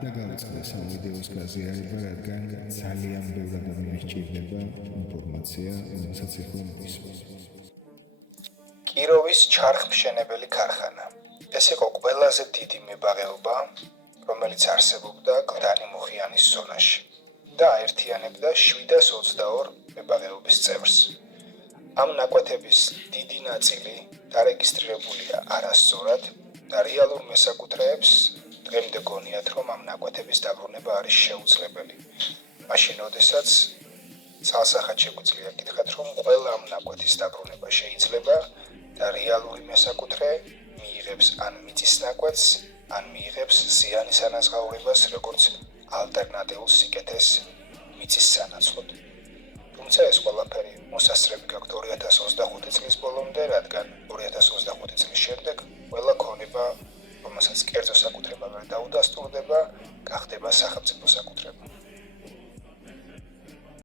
დაგავიწყდეს ამ ვიდეოს გაზიარება, რადგან ძალიან ბევრ ადამიანს ჭირდება ინფორმაცია, რომელსაც ეხლა მოვისმენთ. კიროვის ჩარხმშენებელი ქარხანა. ეს იყო ყველაზე დიდი მებაღეობა, რომელიც არსებობდა გლდანი მუხიანის ზონაში და აერთიანებდა 722 მებაღეობის წევრს. ამ ნაკვეთების დიდი ნაწილი დარეგისტრირებულია არასწორად და რეალურ მესაკუთრეებს დღემდე გონიათ, რომ ამ ნაკვეთების დაბრუნება არის შეუძლებელი. მაშინ, როდესაც ცალსახად შეგვიძლია გითხრათ, რომ ყველა ამ ნაკვეთის დაბრუნება შეიძლება და რეალური მესაკუთრე მიიღებს ან მიწის ნაკვეთს, ან მიიღებს ზიანის ანაზღაურებას, როგორც ალტერნატიულ სიკეთეს მიწის სანაცვლოდ. თუმცა ეს ყველაფერი მოსასწრები გაქვთ 2025 წლის ბოლომდე, რადგან 2025 წლის შემდეგ ყველა ქონება, რომელსაც კერძო საკუთრება ვერ დაუდასტურდება, გახდება სახელმწიფო საკუთრება.